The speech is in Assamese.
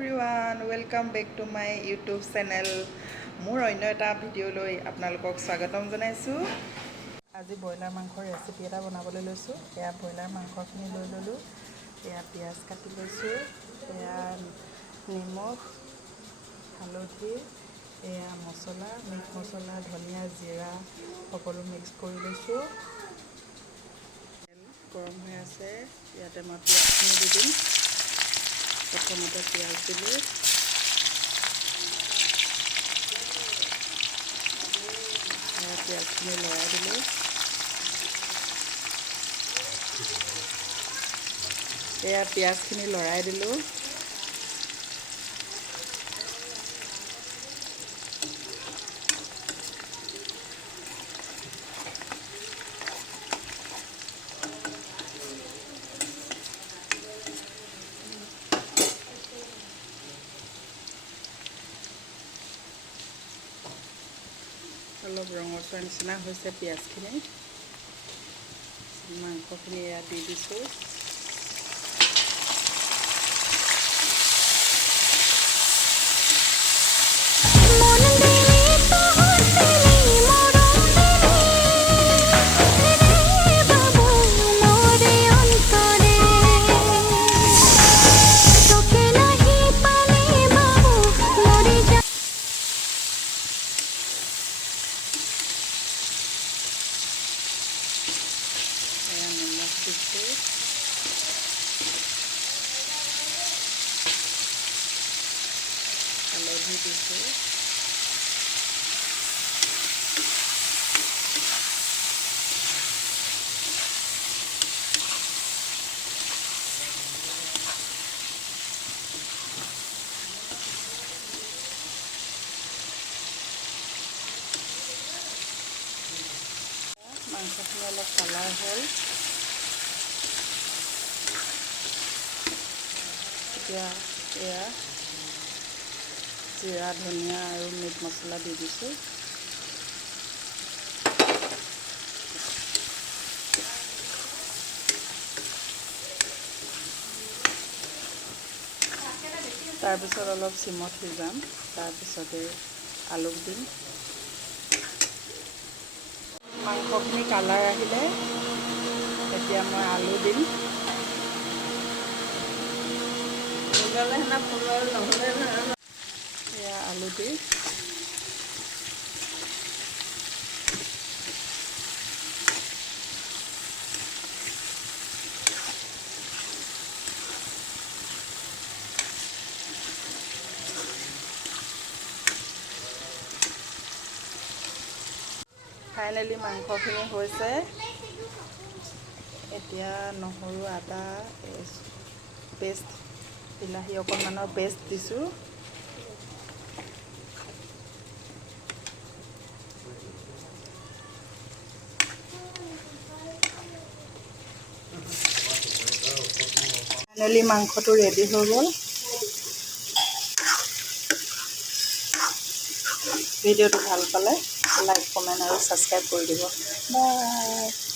Everyone, welcome back to my YouTube channel. মোৰ অন্য এটা ভিডিঅ'লৈ আপোনালোকক স্বাগতম জনাইছোঁ। আজি ব্ৰইলাৰ মাংসৰ ৰেচিপি এটা বনাবলৈ লৈছোঁ। এয়া ব্ৰইলাৰ মাংসখিনি লৈ ল'লোঁ। এয়া পিঁয়াজ কাটি লৈছোঁ। এয়া নিমখ, হালধি, এয়া মছলা, মিট মছলা, ধনিয়া, জিৰা সকলো মিক্স কৰি লৈছোঁ। গৰম হৈ আছে, ইয়াতে মই পিঁয়াজখিনি দি দিম। প্ৰথমতে পিঁয়াজ দিলোঁ, পিঁয়াজখিনি লৰাই দিলোঁ। এয়া পিঁয়াজখিনি লৰাই দিলোঁ। অলপ ৰঙচুৱা নিচিনা হৈছে পিঁয়াজখিনি। মাংসখিনি এয়া দি দিছোঁ। নিমখ দিছোঁ, হালধি দিছোঁ, মাংসখিনি অলপ কালাৰ হ'ল। এতিয়া এয়া জিৰা, ধনিয়া আৰু মিট মছলা দি দিছোঁ। তাৰপিছত অলপ চিমত সিজাম, তাৰপিছতে আলু দিম। মাংসখিনি কালাৰ আহিলে এতিয়া মই আলু দিম। এয়া আলু দি ফাইনেলি মাংসখিনি হৈছে। এতিয়া নহৰু, আদা পেষ্ট, বিলাহী অকণমানৰ পেষ্ট দিছোঁ। ফাইনেলি মাংসটো ৰেডি হৈ গ'ল। ভিডিঅ'টো ভাল পালে লাইক, কমেণ্ট আৰু ছাবস্ক্ৰাইব কৰি দিব। বাই।